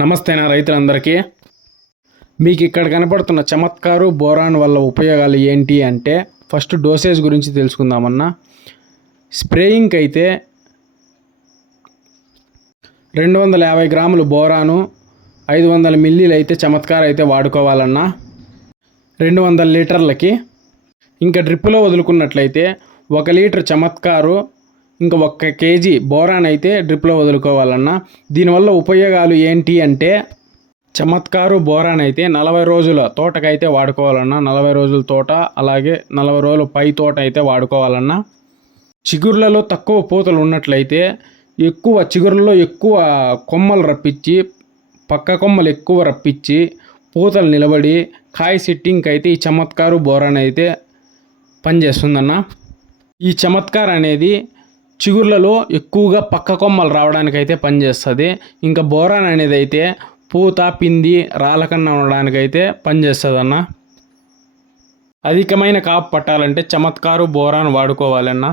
నమస్తే నా రైతులందరికీ. మీకు ఇక్కడ కనపడుతున్న చమత్కారు బోరాన్ వల్ల ఉపయోగాలు ఏంటి అంటే ఫస్ట్ డోసేజ్ గురించి తెలుసుకుందామన్నా. స్ప్రేయింగ్కి అయితే రెండు వందల యాభై గ్రాములు బోరాను ఐదు వందల మిల్లీలు అయితే చమత్కారు అయితే వాడుకోవాలన్నా. రెండు వందల లీటర్లకి. ఇంకా డ్రిప్పులో వదులుకున్నట్లయితే ఒక లీటర్ చమత్కారు ఇంకా ఒక్క కేజీ బోరాన్ అయితే డ్రిప్లో వదులుకోవాలన్నా. దీనివల్ల ఉపయోగాలు ఏంటి అంటే చమత్కారు బోరాన్ అయితే నలభై రోజుల తోటకైతే వాడుకోవాలన్నా. నలభై రోజుల తోట అలాగే నలభై రోజుల పై తోట అయితే వాడుకోవాలన్నా. చిగుర్లలో తక్కువ పూతలు ఉన్నట్లయితే ఎక్కువ చిగురుల్లో ఎక్కువ కొమ్మలు రప్పించి పక్క కొమ్మలు ఎక్కువ రప్పించి పూతలు నిలబడి కాయ సిట్టింగ్కి అయితే ఈ చమత్కారు బోరాన్ అయితే పనిచేస్తుందన్న. ఈ చమత్కార్ అనేది చిగుర్లలో ఎక్కువగా పక్క కొమ్మలు రావడానికైతే పనిచేస్తుంది ఇంకా బోరాన్ అనేది అయితే పూత పిండి రాలకన్నా ఉండడానికి అయితే పనిచేస్తుంది అన్న అధికమైన కాపు పట్టాలంటే చమత్కారు బోరాన్ వాడుకోవాలన్నా.